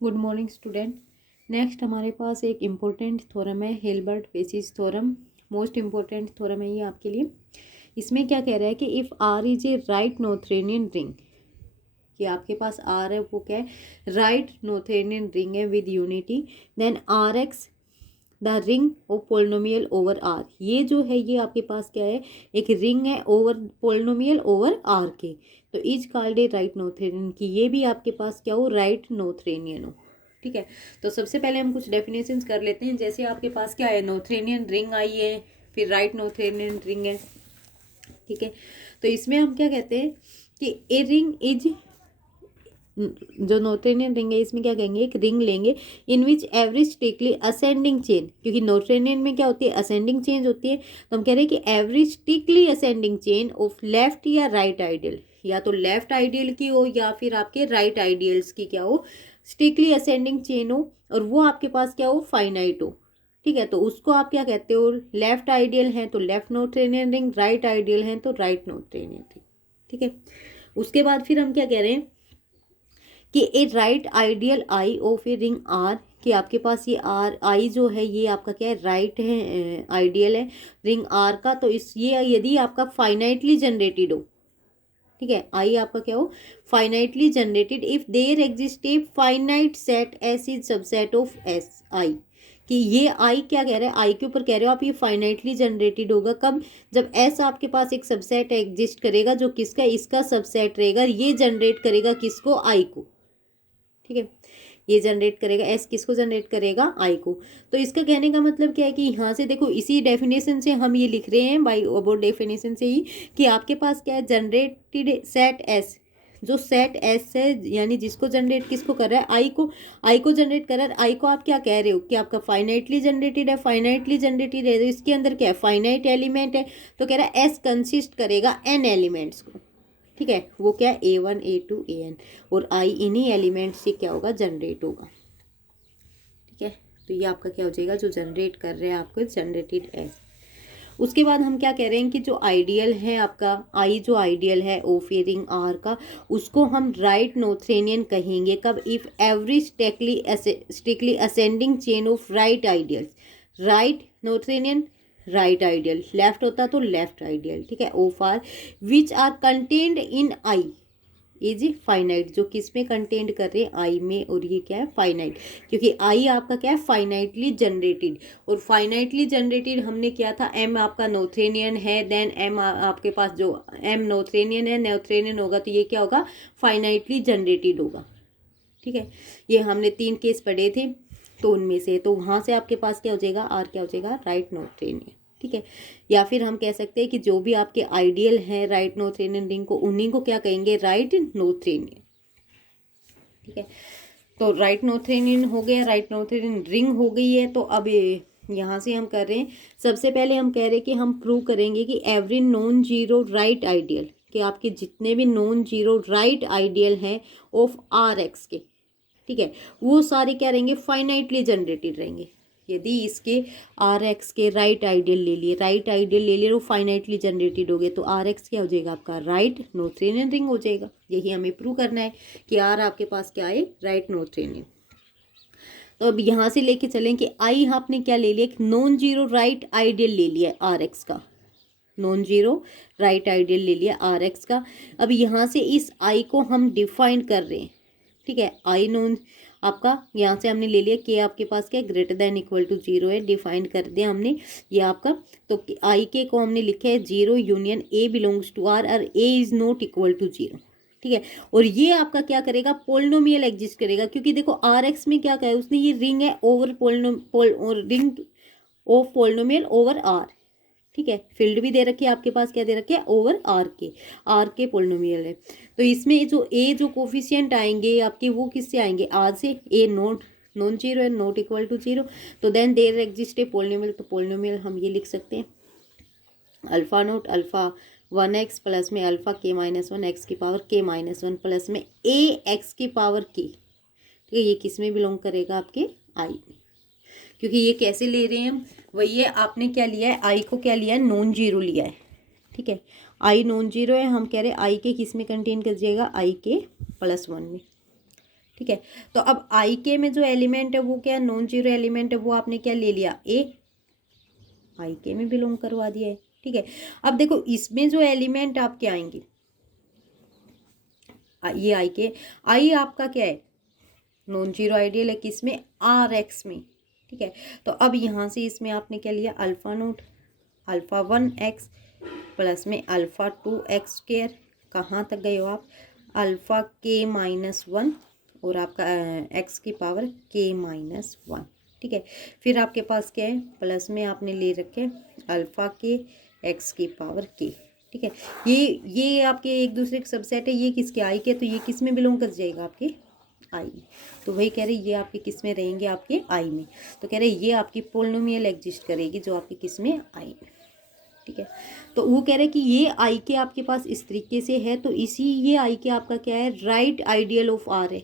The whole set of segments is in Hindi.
Good morning student. नेक्स्ट हमारे पास एक इम्पोर्टेंट थ्योरम है, Hilbert basis theorem. Most important theorem है ये आपके लिए। इसमें क्या कह रहा है कि if R is a right Noetherian ring, कि आपके पास आर है वो क्या है, राइट नोथेरियन रिंग है with unity, then R X the ring of polynomial over R. ये जो है ये आपके पास क्या है, एक रिंग है ओवर पोलिनोमियल ओवर आर के, तो is called a right Noetherian, की ये भी आपके पास क्या हो, राइट नोथेरियन हो। ठीक है, तो सबसे पहले हम कुछ डेफिनेशंस कर लेते हैं। जैसे आपके पास क्या है, नोथेरियन रिंग आई है, फिर राइट नोथेरियन रिंग है। ठीक है, तो इसमें हम क्या कहते हैं कि ए रिंग इज, जो नोथेरियन रिंग है इसमें क्या कहेंगे, एक रिंग लेंगे इन विच एवरेज स्ट्रिक्टली असेंडिंग चेन, क्योंकि नोथेरियन में क्या होती है, असेंडिंग चेन होती है, तो हम कह रहे हैं कि average strictly ascending chain of left या राइट आइडियल, या तो लेफ्ट आइडियल की हो या फिर आपके राइट आइडियल्स की क्या हो, स्ट्रिक्टली असेंडिंग चेन हो, और वो आपके पास क्या हो, फाइनाइट हो। ठीक है, तो उसको आप क्या कहते हो, लेफ्ट आइडियल है तो left Noetherian ring, right ideal है तो राइट नोथेरियन रिंग। ठीक है, उसके बाद फिर हम क्या कह रहे हैं कि a right ideal I of a ring R, कि आपके पास ये आर आई जो है ये आपका क्या है, राइट है, आइडियल है रिंग आर का, तो इस ये यदि आपका फाइनाइटली जनरेटेड हो, ठीक है, आई आपका क्या हो, finitely generated, if there exist a finite set S is subset of S I, कि ये आई क्या कह रहा है, आई के ऊपर कह रहे हो आप, ये फाइनाइटली जनरेटेड होगा कब, जब एस आपके पास एक सबसेट एग्जिस्ट करेगा जो किसका, इसका सबसेट रहेगा, ये जनरेट करेगा किसको, आई को। ठीक है, ये जनरेट करेगा, एस किसको जनरेट करेगा, आई को। तो इसका कहने का मतलब क्या है कि यहाँ से देखो, इसी डेफिनेशन से हम ये लिख रहे हैं, बाई अबाउट डेफिनेशन से ही, कि आपके पास क्या है, जनरेटेड सेट एस, जो सेट एस है, यानी जिसको जनरेट किसको कर रहा है, आई को जनरेट कर रहा है। आई को आप क्या कह रहे हो कि आपका फाइनाइटली जनरेटेड है, फाइनाइटली जनरेटेड है तो इसके अंदर क्या है, फाइनाइट एलिमेंट है, तो कह रहा है एस कंसिस्ट करेगा एन एलिमेंट्स को। ठीक है, वो क्या है, A1 A2 AN, और आई इन्हीं एलिमेंट से क्या होगा, जनरेट होगा। ठीक है, तो ये आपका क्या हो जाएगा, जो जनरेट कर रहे हैं आपको, जनरेटेड एस। उसके बाद हम क्या कह रहे हैं कि जो आइडियल है आपका, आई जो आइडियल है ऑफ ए रिंग आर का, उसको हम राइट नोथेरियन कहेंगे कब, if every strictly ascending chain of right ideals, right Noetherian, right ideal, left होता तो लेफ्ट आइडियल। ठीक है, of R which are contained in I is finite, जो किस में कंटेंट कर रहे हैं, आई में, और ये क्या है, फाइनाइट, क्योंकि आई आपका क्या है, फाइनाइटली जनरेटेड, और फाइनाइटली जनरेटेड हमने किया था, एम आपका नोथेरियन है, देन एम आपके पास जो एम नोथेरियन है, नोथेरियन होगा तो ये क्या होगा, फाइनाइटली जनरेटेड होगा। ठीक है, ये हमने 3 केस पढ़े थे, तो उनमें से, तो वहाँ से आपके पास क्या हो जाएगा, आर क्या हो जाएगा, राइट नोथेरियन। ठीक है, या फिर हम कह सकते हैं कि जो भी आपके आइडियल हैं राइट नोथेरियन रिंग को, उन्हीं को क्या कहेंगे, राइट नोथेरियन। ठीक है, तो राइट नोथेरियन हो गया, राइट नोथेरियन रिंग हो गई है। तो अब यहाँ से हम कर रहे हैं, सबसे पहले हम कह रहे हैं कि हम प्रूव करेंगे कि every non zero right ideal, कि आपके जितने भी नॉन जीरो राइट आइडियल हैं ऑफ आर एक्स के, ठीक है, वो सारे क्या रहेंगे, फाइनाइटली जनरेटेड रहेंगे। यदि इसके आर एक्स के राइट आइडियल ले लिए, राइट आइडियल ले लिए, वो फाइनाइटली जनरेटेड हो गए, तो आर एक्स क्या हो जाएगा आपका, राइट नोथेरियन रिंग हो जाएगा। यही हमें प्रूव करना है कि आर आपके पास क्या है, राइट नोथेरियन। तो अब यहाँ से लेके चलें कि आई आपने क्या ले लिया, एक नॉन जीरो राइट आइडियल ले लिया आर एक्स का, नॉन जीरो राइट आइडियल ले लिया आर एक्स का। अब यहाँ से इस आई को हम डिफाइन कर रहे हैं। ठीक है, आई नॉन आपका यहाँ से हमने ले लिया कि आपके पास क्या, greater than equal to zero है, डिफाइन कर दिया हमने ये आपका। तो आई के को हमने लिखा है zero union A belongs to R, और A is not equal to zero. ठीक है, और ये आपका क्या करेगा, पोलिनोमियल एग्जिस्ट करेगा, क्योंकि देखो आर एक्स में क्या कहा है उसने, ये रिंग है over ring of polynomial over R. ठीक है, फील्ड भी दे रखी है आपके पास, क्या दे रखे है, ओवर आर के पोलिनोमियल है। तो इसमें जो ए जो कोफिशिएंट आएंगे आपके, वो किससे आएंगे, आर से, ए नॉन जीरो है, नॉट इक्वल टू जीरो, तो then there exist a polynomial, तो पोलिनोमियल हम ये लिख सकते हैं, alpha naught alpha 1x plus में अल्फा k-1 एक्स की पावर k-1 प्लस में ए एक्स की पावर k। ठीक है, ये किस में बिलोंग करेगा, आपके आई में, क्योंकि ये कैसे ले रहे हैं हम, वही है, आपने क्या लिया है, आई को क्या लिया है, नॉन जीरो लिया है। ठीक है, आई नॉन जीरो है, हम कह रहे हैं आई के किस में कंटेन कर जाएगा, आई के +1 में। ठीक है। तो अब आई के में जो एलिमेंट है वो क्या, नॉन जीरो एलिमेंट है, वो आपने क्या ले लिया, ए, आई के में बिलोंग करवा दिया है। ठीक है। अब देखो इसमें जो एलिमेंट आपके आएंगे, ये आई के, आई आपका क्या है, नॉन जीरो आइडियल है, किसमें, आर एक्स में। ठीक है। तो अब यहाँ से इसमें आपने क्या लिया, alpha naught, alpha 1x plus में अल्फा 2x स्क्वायर, कहाँ तक गए हो आप, अल्फा k-1 और आपका x की पावर k-1। ठीक है। फिर आपके पास क्या है, प्लस में आपने ले रखे अल्फा के x की पावर k। ठीक है। ये आपके एक दूसरे के सबसेट है, ये किसके, आई के, तो ये किस में बिलोंग कर जाएगा, आपके आई में। तो वही कह रहे ये आपके किस में रहेंगे, आपके आई में। तो कह रहे ये आपकी पोलिनोमियल एग्जिस्ट करेगी जो आपके किस में, आई में। ठीक है। तो वो कह रहे कि ये आई के आपके पास इस तरीके से है, तो इसी ये आई के आपका क्या है, राइट आइडियल ऑफ आर है।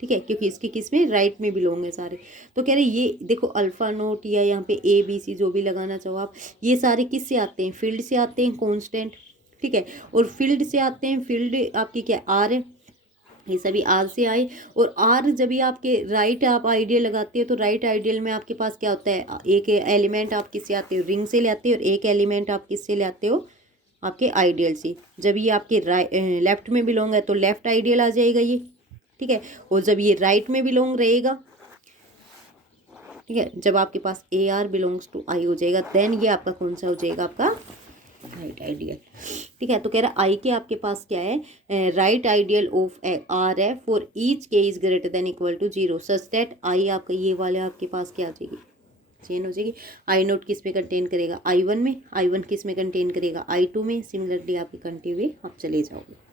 ठीक है, क्योंकि इसके किस में, राइट में बिलोंग है सारे। तो कह रहे ये देखो अल्फा नोट या यहाँ पे ए बी सी जो भी लगाना चाहो आप, ये सारे किस से आते हैं, फील्ड से आते हैं, कांस्टेंट। ठीक है। और फील्ड से आते हैं, फील्ड आपकी क्या आर है, ये सभी आर से आए। और आर जब भी आपके राइट आप आइडियल लगाते हो, तो राइट आइडियल में आपके पास क्या होता है, एक एलिमेंट आप किससे आते हो, रिंग से ले आते हो, और एक एलिमेंट आप किससे ले आते हो, आपके आइडियल से। जब ये आपके लेफ्ट में बिलोंग है तो लेफ्ट आइडियल आ जाएगा ये। ठीक है। और जब ये राइट में बिलोंग रहेगा, ठीक है, जब आपके पास ए आर बिलोंग्स टू आई हो जाएगा, देन ये आपका कौन सा हो जाएगा, आपका राइट आइडियल। ठीक है। तो कह रहा आई के आपके पास क्या है, राइट आइडियल ऑफ आर है for each K is greater than equal to 0 such that I आपका ये वाले आपके पास क्या आ जाएगी, चेंज हो जाएगी। आई नोट किस में कंटेन करेगा, आई वन में, आई वन किस में कंटेन करेगा, आई टू में। सिमिलरली आपकी कंटिन्यू हुए आप चले जाओगे।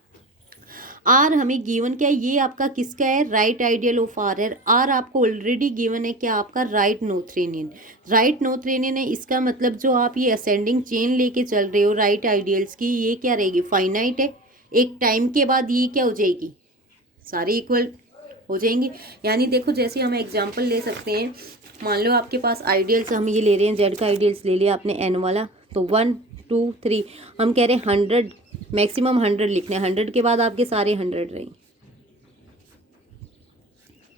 आर हमें गिवन क्या है, ये आपका किसका है, राइट आइडियल ऑफ आर है। आर आपको ऑलरेडी गिवन है क्या, आपका राइट नोथेरियन। राइट नोथेरियन है, इसका मतलब जो आप ये असेंडिंग चेन लेके चल रहे हो राइट आइडियल्स की, ये क्या रहेगी, फाइनाइट है। एक टाइम के बाद ये क्या हो जाएगी, सारे इक्वल हो जाएंगे। यानी देखो जैसे हम एग्जाम्पल ले सकते हैं, मान लो आपके पास आइडियल्स हम ये ले रहे हैं, जेड का आइडियल्स ले लिया आपने एन वाला, तो 1 2 3 हम कह रहे हैं 100, मैक्सिमम 100 लिखने, 100 के बाद आपके सारे 100 रहेंगे।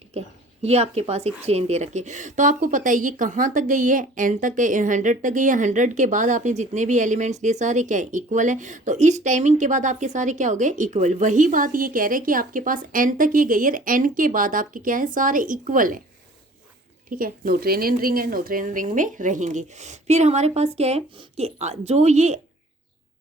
ठीक है। ये आपके पास एक चेन दे रखी है, तो आपको पता है ये कहाँ तक गई है, एन तक, 100 तक गई है। 100 के बाद आपने जितने भी एलिमेंट्स लिए सारे क्या है, इक्वल है। तो इस टाइमिंग के बाद आपके सारे क्या हो गए, इक्वल। वही बात ये कह रहे हैं कि आपके पास एन तक ये गई है, एन के बाद आपके क्या है, सारे इक्वल है। ठीक है। नोथेरियन रिंग है, नोथेरियन रिंग में रहेंगे। फिर हमारे पास क्या है कि जो ये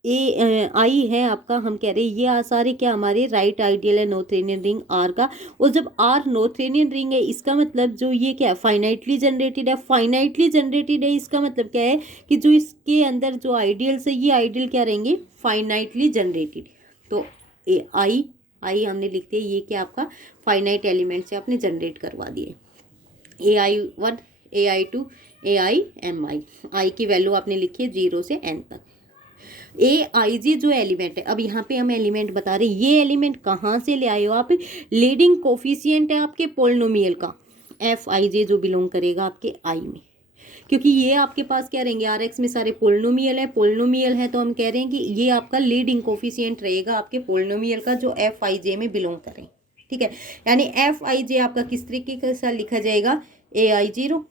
ए आई है आपका, हम कह रहे हैं ये सारे क्या हमारे राइट आइडियल है नोथेरियन रिंग आर का। और जब आर नोथेरियन रिंग है, इसका मतलब जो ये क्या है, फाइनाइटली जनरेटेड है। फाइनाइटली जनरेटेड है इसका मतलब क्या है कि जो इसके अंदर जो आइडियल्स है, ये आइडियल क्या रहेंगे, फाइनाइटली जनरेटेड। तो ए आई हमने लिख दिया, ये क्या आपका फाइनाइट एलिमेंट से आपने जनरेट करवा दिए। AI1 AI2 AIMI, आई की वैल्यू आपने लिखी है 0 से n तक। AIJ जो एलिमेंट है, अब यहाँ पे हम एलिमेंट बता रहे हैं, ये एलिमेंट कहाँ से ले आए हो आप, लीडिंग कोफिशिएंट है आपके पोलिनोमियल का, FIJ जो बिलोंग करेगा आपके आई में। क्योंकि ये आपके पास क्या रहेंगे, RX में सारे पोलिनोमियल है, पोलिनोमियल है, तो हम कह रहे हैं कि ये आपका लीडिंग कोफिशिएंट रहेगा आपके पोलिनोमियल का जो FIJ में बिलोंग करें। ठीक है। यानी FIJ आपका किस तरीके के साथ लिखा जाएगा, AI0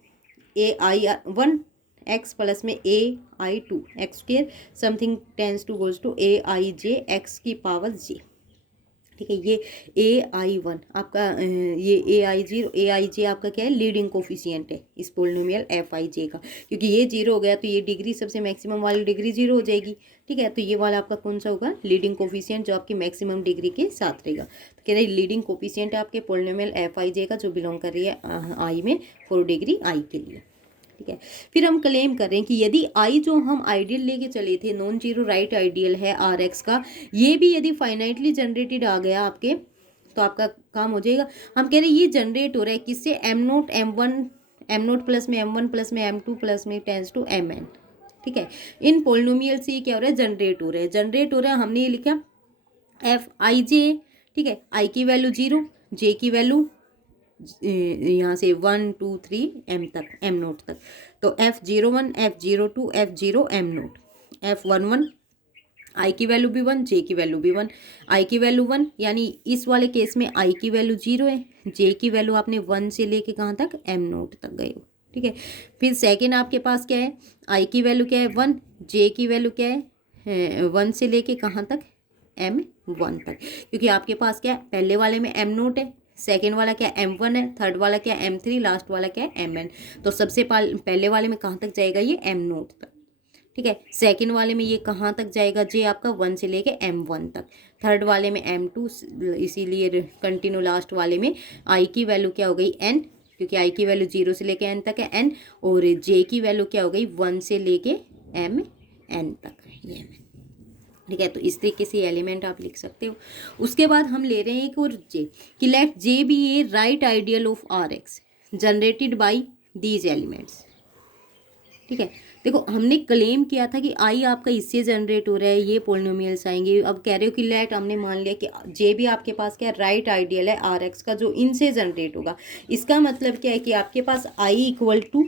AI1 x प्लस में AI2 x स्क्र something tends to goes to AIJ x की पावर j। ठीक है। ये AI1 आपका ये AIJ आपका क्या है, लीडिंग कोफिशिएंट है इस पोलिनोमियल FIJ का। क्योंकि ये 0 हो गया तो ये डिग्री सबसे मैक्सिमम वाली डिग्री 0 हो जाएगी। ठीक है। तो ये वाला आपका कौन सा होगा, लीडिंग कोफिशिएंट जो आपकी मैक्सिमम डिग्री के साथ रहेगा। तो कह रहे हैं लीडिंग कोफिशिएंट है आपके पोलिनोमियल FIJ का जो बिलोंग कर रही है आई में 4 डिग्री आई के लिए। ठीक है। फिर हम क्लेम कर रहे हैं कि यदि आई जो हम आइडियल लेके चले थे, नॉन जीरो राइट आइडियल है RX का, ये भी यदि फाइनाइटली जनरेटेड आ गया आपके, तो आपका काम हो जाएगा। हम कह रहे हैं ये जनरेट हो रहा है किससे, M0 M1 प्लस में M1 प्लस में M2 प्लस में टेंस टू Mn। ठीक है। इन पोलिनोमियल से क्या हो रहा है, जनरेट हो रहा है। हमने ये लिखा FIJ। ठीक है। आई की वैल्यू 0, जे की वैल्यू यहाँ से 1 2 3 M तक, M0 तक। तो F01 F02 F0 M0, F11 आई की वैल्यू भी 1, जे की वैल्यू भी 1। आई की वैल्यू 1 यानी इस वाले केस में आई की वैल्यू 0 है, जे की वैल्यू आपने 1 से लेके कहाँ तक, एम नोट तक गए हो, ठीक है। फिर सेकेंड आपके पास क्या है, आई की वैल्यू क्या है 1, जे की वैल्यू क्या है 1 से लेके कहाँ तक, M1 तक, क्योंकि आपके पास क्या है, पहले वाले में एम नोट है, सेकेंड वाला क्या M1 है, थर्ड वाला क्या M3, लास्ट वाला क्या है MN। तो सबसे पहले वाले में कहाँ तक जाएगा ये, एम नोट तक, ठीक है। सेकेंड वाले में ये कहाँ तक जाएगा, जे आपका 1 से लेके M1 तक, थर्ड वाले में M2, इसीलिए कंटिन्यू लास्ट वाले में आई की वैल्यू क्या हो गई N, क्योंकि आई की वैल्यू 0 से लेके N तक है N, और जे की वैल्यू क्या हो गई 1 से लेके MN तक है, ये MN, ठीक है। तो इस तरीके से एलिमेंट आप लिख सकते हो। उसके बाद हम ले रहे हैं एक और जे, कि let J be a right ideal of R X generated by these elements, ठीक है। देखो हमने क्लेम किया था कि आई आपका इससे जनरेट हो रहा है, ये पोलिनोमियल्स आएंगे। अब कह रहे हो कि लेट, हमने मान लिया कि जे भी आपके पास क्या राइट आइडियल है आर एक्स का, जो इनसे जनरेट होगा। इसका मतलब क्या है कि आपके पास I equal to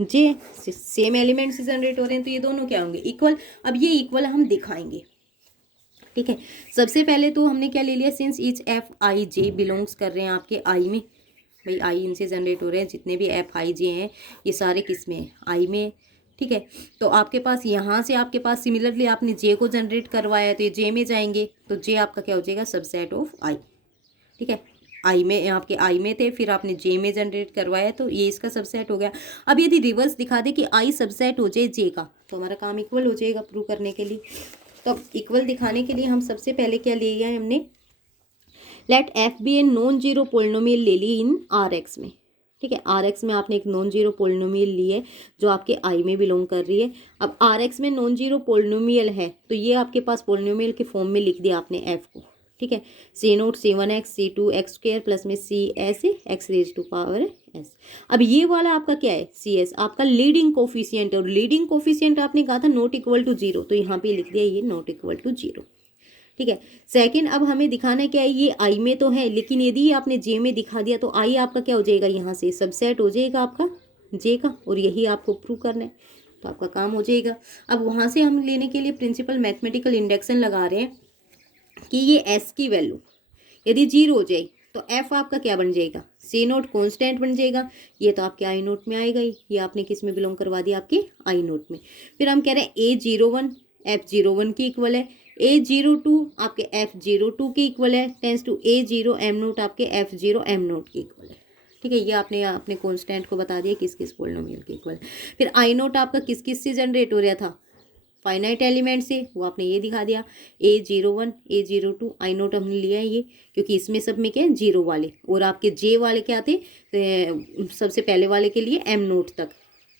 J, same element से जनरेट हो रहे हैं, तो ये दोनों क्या होंगे, इक्वल। अब ये इक्वल हम दिखाएंगे, ठीक है। सबसे पहले तो हमने क्या ले लिया, since each F I J belongs कर रहे हैं आपके आई में, भाई आई इनसे जनरेट हो रहे हैं, जितने भी एफ आई जे हैं ये सारे किस में है, आई में, ठीक है। तो आपके पास यहाँ से आपके पास सिमिलरली आपने जे को जनरेट करवाया है, तो ये जे में जाएंगे, तो जे आपका क्या हो जाएगा, सबसेट ऑफ आई, ठीक है। आई में आपके आई में थे, फिर आपने जे में जनरेट करवाया, तो ये इसका सबसेट हो गया। अब यदि रिवर्स दिखा दे कि आई सबसेट हो जाए जे का, तो हमारा काम इक्वल हो जाएगा प्रूव करने के लिए। तो अब इक्वल दिखाने के लिए हम सबसे पहले क्या ले लिया है हमने, let F be an non zero polynomial ले ली इन आर एक्स में, ठीक है। आर एक्स में आपने एक नॉन जीरो पोलिनोमियल ली है जो आपके आई में बिलोंग कर रही है। अब आर एक्स में नॉन जीरो पोलिनोमियल है, तो ये आपके पास पोलिनोमियल के फॉर्म में लिख दिया आपने एफ को, ठीक है। C naught C1x C2 x square plus में C S X raise to power S. अब ये वाला आपका क्या है, सी एस आपका लीडिंग कोफिशियंट, और लीडिंग कोफिशियंट आपने कहा था नॉट इक्वल टू 0, तो यहाँ पे लिख दिया ये नॉट इक्वल टू 0, ठीक है। सेकंड, अब हमें दिखाना क्या है, ये आई में तो है, लेकिन यदि आपने जे में दिखा दिया तो आई आपका क्या हो जाएगा, यहाँ से सबसेट हो जाएगा आपका जे का, और यही आपको प्रूव करना है, तो आपका काम हो जाएगा। अब वहाँ से हम लेने के लिए प्रिंसिपल मैथमेटिकल इंडक्शन लगा रहे हैं कि ये एस की वैल्यू यदि 0 हो जाए तो एफ आपका क्या बन जाएगा, सी नोट कॉन्स्टेंट बन जाएगा। ये तो आपके आई नोट में आएगा ही, ये आपने किस में बिलोंग करवा दिया, आपके आई नोट में। फिर हम कह रहे हैं A01 F01 की इक्वल है, A02 आपके F02 के इक्वल है, tense to A0 M note आपके F0 M नोट के इक्वल है, ठीक है। ये आपने अपने कॉन्स्टेंट को बता दिया किस किस पोलिनोमियल के इक्वल। फिर आई नोट आपका किस किस से जनरेट हो रहा था, फाइनाइट एलिमेंट से, वो आपने ये दिखा दिया। A01 A02 आई नोट हमने लिया है ये, क्योंकि इसमें सब में क्या है 0 वाले, और आपके जे वाले क्या थे, सबसे पहले वाले के लिए M नोट तक,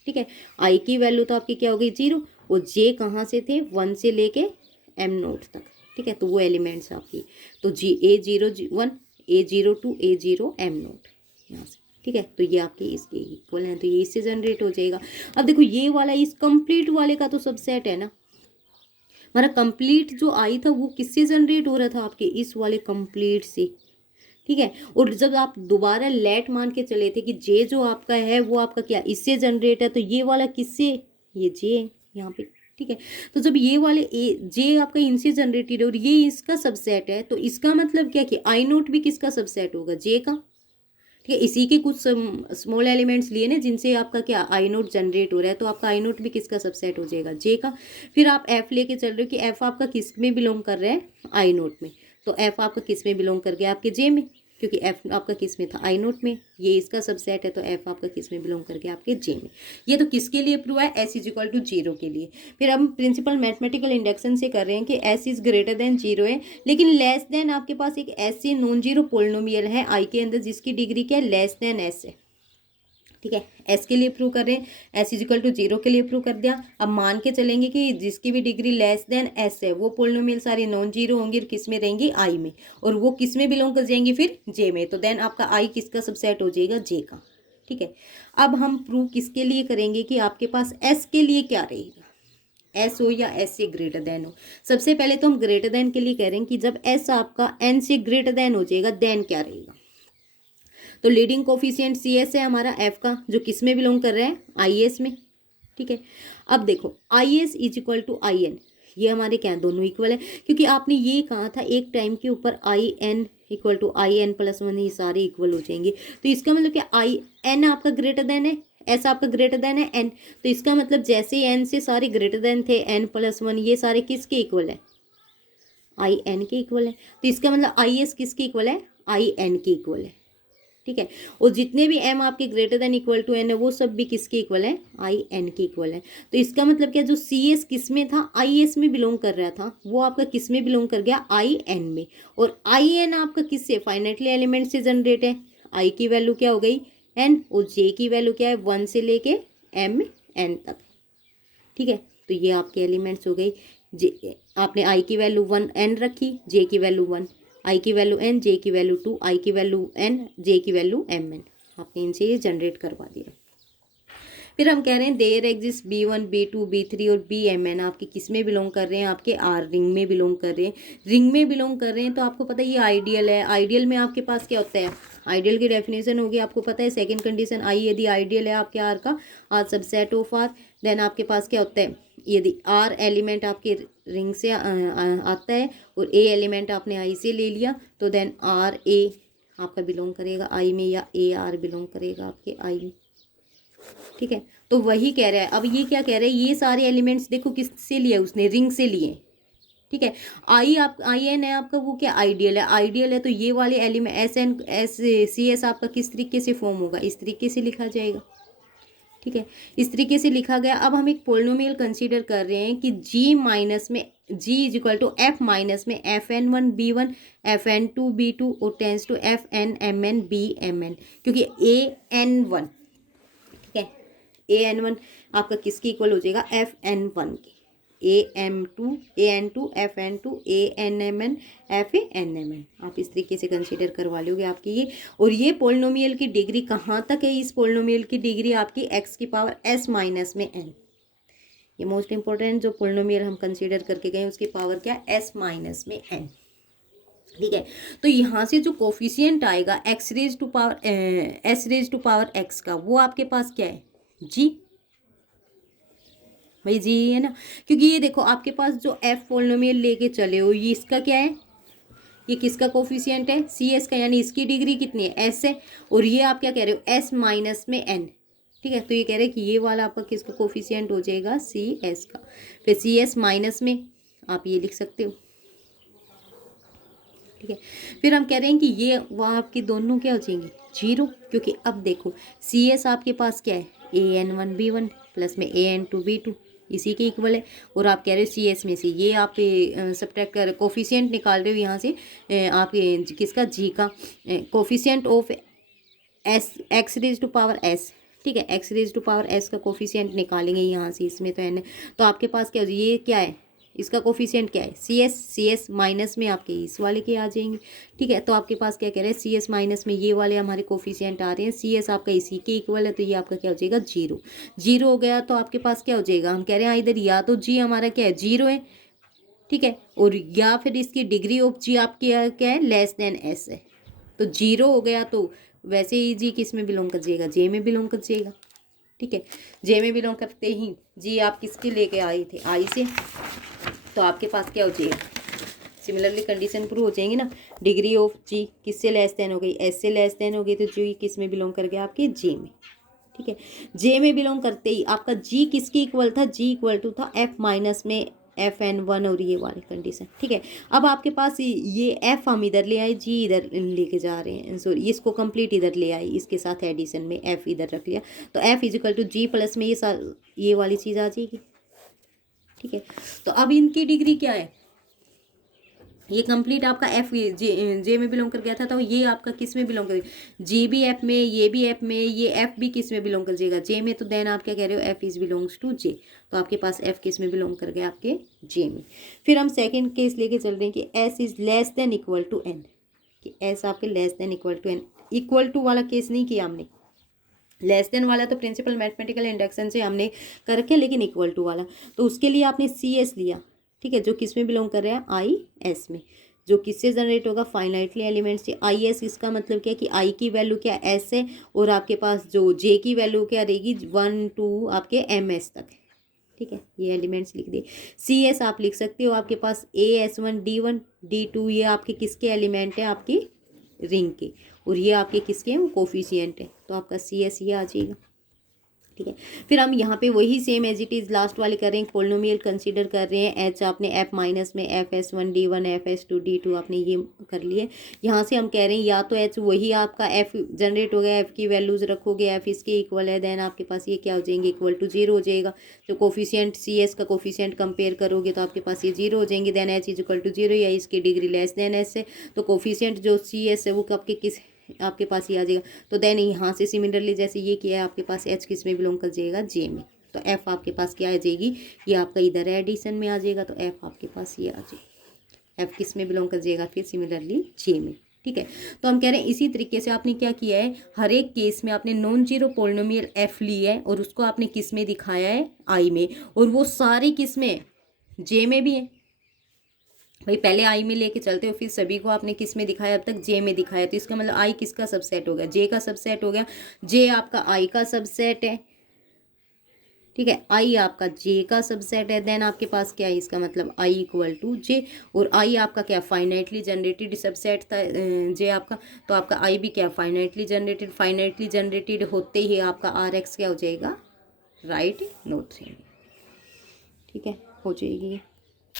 ठीक है। आई की वैल्यू तो आपकी क्या हो गई 0, और जे कहाँ से थे 1 से लेके M नोट तक, ठीक है। तो वो एलिमेंट्स आपकी, तो जी A01 A02 A0 M note यहाँ से, ठीक है। तो ये आपके इसके इक्वल हैं, तो ये इससे जनरेट हो जाएगा। अब देखो ये वाला इस कंप्लीट वाले का तो सबसेट है ना, हमारा कंप्लीट जो आई था वो किससे जनरेट हो रहा था, आपके इस वाले कंप्लीट से, ठीक है। और जब आप दोबारा लेट मान के चले थे कि जे जो आपका है वो आपका क्या इससे जनरेट है, तो ये वाला किससे, ये जे यहाँ पे, ठीक है। तो जब ये वाले ए जे आपका इनसे जनरेटेड है और ये इसका सबसेट है, तो इसका मतलब क्या कि आई नोट भी किसका सबसेट होगा, जे का, ठीक है। इसी के कुछ स्मॉल एलिमेंट्स लिए ना जिनसे आपका क्या आई नोट जनरेट हो रहा है, तो आपका आई नोट भी किसका सबसेट हो जाएगा, जे का। फिर आप एफ लेके चल रहे हो कि एफ आपका किस में बिलोंग कर रहा है, आई नोट में, तो एफ आपका किस में बिलोंग कर गया, आपके जे में, क्योंकि एफ आपका किस में था, आई नोट में, ये इसका सबसेट है, तो एफ आपका किस में बिलोंग कर गया, आपके जे में। ये तो किसके लिए प्रूव है, एस इज इक्वल टू 0 के लिए। फिर हम प्रिंसिपल मैथमेटिकल इंडक्शन से कर रहे हैं कि एस इज ग्रेटर देन 0 है, लेकिन लेस देन आपके पास एक एस से नॉन जीरो पोलिनोमियल है आई के अंदर जिसकी डिग्री क्या है, लेस देन एस है, ठीक है। एस के लिए प्रूव कर रहे हैं, एस इज इक्वल टू 0 के लिए प्रूव कर दिया। अब मान के चलेंगे कि जिसकी भी डिग्री लेस देन एस है वो पोलिनोमियल सारे नॉन जीरो होंगे, किस में रहेंगी, आई में, और वो किस में बिलोंग कर जाएंगे, फिर जे में। तो देन आपका आई किसका सबसेट हो जाएगा, जे का, ठीक है। अब हम प्रूव किसके लिए करेंगे कि आपके पास एस के लिए क्या रहेगा, एस हो या एस से ग्रेटर देन हो। सबसे पहले तो हम ग्रेटर देन के लिए कह रहे हैं कि जब एस आपका एन से ग्रेटर देन हो जाएगा, देन क्या रहेगा, तो लीडिंग कोफिशिएंट सी एस है हमारा एफ का, जो किस में बिलोंग कर रहा है, आई एस में, ठीक है। अब देखो I S is equal to I N, ये हमारे क्या है, दोनों इक्वल है, क्योंकि आपने ये कहा था एक टाइम के ऊपर I N equal to I N plus one, ये सारे इक्वल हो जाएंगे। तो इसका मतलब क्या, आई एन आपका ग्रेटर देन है, एस आपका ग्रेटर देन है एन, तो इसका मतलब जैसे एन से सारे ग्रेटर देन थे, एन प्लस वन, ये सारे किसके इक्वल है, आई एन के इक्वल है। तो इसका मतलब आई एस किसके इक्वल है, आई एन के इक्वल है, ठीक है। और जितने भी एम आपके greater than equal to N है वो सब भी किसके इक्वल है, आई एन के इक्वल है। तो इसका मतलब क्या, जो सी एस किस में था, आई एस में बिलोंग कर रहा था, वो आपका किस में बिलोंग कर गया, आई एन में। और आई एन आपका किससे, फाइनाइटली एलिमेंट से जनरेट है, आई की वैल्यू क्या हो गई एन, और जे की वैल्यू क्या है, वन से लेके एम एन तक, ठीक है। तो ये आपके एलिमेंट्स हो गई। जे आपने आई की वैल्यू वन एन रखी, जे की वैल्यू वन, आई की वैल्यू एन, जे की वैल्यू टू, आई की वैल्यू एन, जे की वैल्यू एम एन, आपने इनसे ये जनरेट करवा दिया। फिर हम कह रहे हैं there exist B one B two B three और बी एम एन आपके किस में बिलोंग कर रहे हैं, आपके आर रिंग में बिलोंग कर रहे हैं। रिंग में बिलोंग कर रहे हैं तो आपको पता है ये आइडियल है। आइडियल में आपके पास क्या होता है, आइडियल की डेफिनेशन होगी आपको पता है, सेकंड कंडीशन आई यदि आइडियल है आपके आर का, R subset of R, then आपके पास क्या होता है, यदि आर एलिमेंट आपके रिंग से आता है और ए एलिमेंट आपने आई से ले लिया, तो देन आर ए आपका बिलोंग करेगा आई में, या ए आर बिलोंग करेगा आपके आई में, ठीक है। तो वही कह रहा है, अब ये क्या कह रहा है, ये सारे एलिमेंट्स देखो किससे लिए, उसने रिंग से लिए, ठीक है। आई आप आई एन है आपका, वो क्या आइडियल है, आइडियल है तो ये वाले element S N S C S आपका किस तरीके से फॉर्म होगा, इस तरीके से लिखा जाएगा, ठीक है। इस तरीके से लिखा गया। अब हम एक पोलिनोमियल कंसीडर कर रहे हैं कि जी माइनस में g is equal to f minus में f N one B one, f N two B two और tends to F N M N B M N, क्योंकि ए एन वन, ठीक है, ए एन वन आपका किसकी इक्वल हो जाएगा, एफ एन वन की, A M two A N two F N two A N M N F A N M N, आप इस तरीके से कंसीडर करवा लोगे आपकी ये। और ये पोलिनोमियल की डिग्री कहाँ तक है, इस पोलिनोमियल की डिग्री आपकी एक्स की पावर एस माइनस में एन, ये मोस्ट इंपॉर्टेंट जो पोलिनोमियल हम कंसीडर करके गए उसकी पावर क्या, एस माइनस में एन, ठीक है। तो यहाँ से जो कोफिशिएंट आएगा X raise to power S raise to power X का, वो आपके पास क्या है, जी, भाई जी है ना, क्योंकि ये देखो आपके पास जो एफ पोलिनोमियल लेके चले हो, ये इसका क्या है, ये किसका कोफिशिएंट है, सी एस का, यानी इसकी डिग्री कितनी है, एस है, और ये आप क्या कह रहे हो, एस माइनस में एन, ठीक है। तो ये कह रहे हैं कि ये वाला आपका किसका कोफिशिएंट हो जाएगा, सी एस का। फिर सी एस माइनस में आप ये लिख सकते हो, ठीक है। फिर हम कह रहे हैं कि ये वहाँ आपकी दोनों क्या हो जाएंगे, जीरो, क्योंकि अब देखो सी एस आपके पास क्या है, A N one B one plus में A N two B two, इसी के इक्वल है। और आप कह रहे हो सी एस में से ये आप सब्ट्रैक्ट कर कोफिशिएंट निकाल रहे हो यहाँ से, आप किसका, जी का coefficient of S X raise to power S, ठीक है, X raise to power S का कोफिशिएंट निकालेंगे यहाँ से, इसमें तो एन है, तो आपके पास क्या हो जाए, ये क्या है, इसका कोफिशिएंट क्या है, सी एस माइनस में आपके इस वाले के आ जाएंगे, ठीक है। तो आपके पास क्या कह रहे हैं, सी एस माइनस में ये वाले हमारे कोफिशिएंट आ रहे हैं, सी एस आपका इसी के इक्वल है, तो ये आपका क्या हो जाएगा, जीरो। जीरो हो गया तो आपके पास क्या हो जाएगा, हम कह रहे हैं इधर या तो जी हमारा क्या है, जीरो है, ठीक है, और या फिर इसकी डिग्री ऑफ जी आपकी क्या है, लेस देन एस है। तो जीरो हो गया तो वैसे ही जी किस में बिलोंग कर जाएगा, जे में बिलोंग कर जाएगा, ठीक है। जे में बिलोंग करते ही जी आप किसके लेके आए थे, आई से, तो आपके पास क्या हो जाएगा, सिमिलरली कंडीशन प्रूव हो जाएंगी ना, डिग्री ऑफ जी किससे लेस देन हो गई, एस से लेस देन हो गई, तो जी किस में बिलोंग कर गया, आपके जे में, ठीक है। जे में बिलोंग करते ही आपका जी किसकी इक्वल था, जी इक्वल टू था एफ माइनस में एफ एन वन, और ये वाली कंडीशन, ठीक है। अब आपके पास ये एफ हम इधर ले आए, जी इधर लेके जा रहे हैं, सॉरी इसको कंप्लीट इधर ले आई, इसके साथ एडिशन में एफ इधर रख लिया, तो F is equal to G plus में ये वाली चीज़ आ जाएगी, ठीक है। तो अब इनकी डिग्री क्या है, ये कंप्लीट आपका एफ जे में बिलोंग कर गया था, तो ये आपका किस में बिलोंग कर, जी भी एफ में, ये भी एफ में, ये एफ भी किस में बिलोंग कर जाएगा, जे में। तो देन आप क्या कह रहे हो, एफ इज बिलोंग्स टू जे, तो आपके पास एफ किस में बिलोंग कर गया, आपके जे में। फिर हम सेकंड केस लेके चल रहे हैं कि S is less than equal to N, कि एस आपके less than equal to N, equal to वाला केस नहीं किया हमने, लेस देन वाला तो प्रिंसिपल मैथमेटिकल इंडक्शन से हमने कर रखे, लेकिन इक्वल टू वाला तो उसके लिए आपने सी एस लिया, ठीक है, जो किस में बिलोंग कर रहा है, आई एस में, जो किससे जनरेट होगा, फाइनाइटली एलिमेंट से। आई एस इसका मतलब क्या है कि आई की वैल्यू क्या एस है, और आपके पास जो जे की वैल्यू क्या रहेगी, वन टू आपके एम एस तक, ठीक ठीक है, ये एलिमेंट्स लिख दिए। CS आप लिख सकते हो आपके पास AS1 D1 D2 ये आपके किसके एलिमेंट है, आपकी रिंग के, और ये आपके किसके हैं, वो कोफिशिएंट है, तो आपका CS ये आ जाएगा। ठीक है, फिर हम यहाँ पे वही same as it is last वाले कर रहे हैं, पोलिनोमियल कंसीडर कर रहे हैं। एच आपने F माइनस में FS1 D1 FS2 D2 आपने ये कर लिए। यहाँ से हम कह रहे हैं या तो H वही आपका F जनरेट हो गया, F की वैल्यूज़ रखोगे, F इसके इक्वल है, देन आपके पास ये क्या हो जाएंगे, इक्वल टू 0 हो जाएगा। तो कोफिशिएंट CS का कोफिशिएंट कंपेयर करोगे तो आपके पास ये 0 हो जाएंगे। Then H is equal to 0 या इसकी डिग्री लेस देन S है, तो कोफिशिएंट जो CS है वो आपके किस आपके पास ये आ जाएगा। तो देन यहाँ से सिमिलरली जैसे ये किया है आपके पास H किस में बिलोंग कर जाएगा, J में, तो F आपके पास क्या आ जाएगी, ये आपका इधर एडिशन में आ जाएगा, तो F आपके पास ये आ जाएगी। F किस में बिलोंग कर जाएगा, फिर सिमिलरली J में। ठीक है, तो हम कह रहे हैं इसी तरीके से आपने क्या किया है, हर एक केस में आपने नॉन जीरो पोलिनोमियल F लिया है और उसको आपने किस में दिखाया है, I में, और वो सारी किस में, J में भी है। भाई पहले आई में लेके चलते हो, फिर सभी को आपने किस में दिखाया, अब तक जे में दिखाया, तो इसका मतलब आई किसका सबसेट हो गया, जे का सबसेट हो गया। जे आपका आई का सबसेट है, ठीक है, आई आपका जे का सबसेट है। देन आपके पास क्या है, इसका मतलब आई इक्वल टू जे, और आई आपका क्या फाइनाइटली जनरेटेड सबसेट था जे आपका, तो आपका आई भी क्या फाइनाइटली जनरेटेड होते ही आपका आर एक्स क्या हो जाएगा, राइट नोट। ठीक है, हो जाएगी।